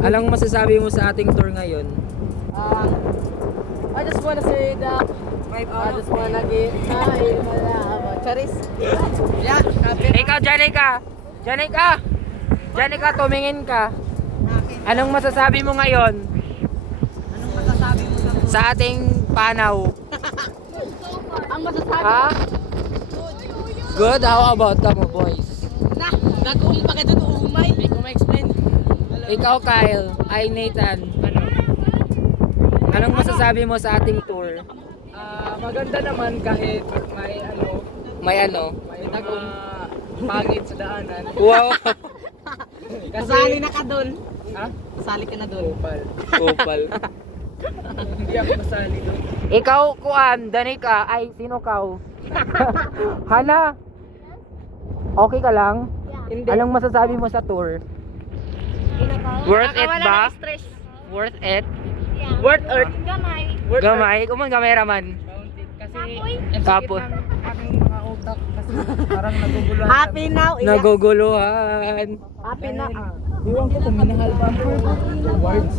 Anong masasabi mo sa ating tour ngayon? I just wanna say that I just wanna give Charis. Yeah, Ikaw, Janica! Janica! Janica, tumingin ka. Anong masasabi mo ngayon? anong masasabi mo Sa ating panaw? Ang masasabi Ha? Good? How about ka mo, boys? na gagawin pa ka doon umay. Hindi ko ma-explain. Ikaw, Kyle. Ay, Nathan. Anong masasabi mo sa ating tour? Maganda naman kahit may May ano? may mga pangit sa daanan. Wow! Kasali na ka doon. Ha? Kasali ka na doon. Kupal. Kupal. Hindi ako masali doon. Ikaw, Kuan, Danica. Ay, sino kaw? Hana? Okay ka lang? Hindi. Anong masasabi mo sa tour? Worth it ba? Worth it? Worth Earth. Worth Gamay? Kumang cameraman. Kasi Kapoy. aking mga utak kasi parang naguguluhan. Happy now. Naguguluhan. Happy na. Iwan ko kung minahal ba ang words.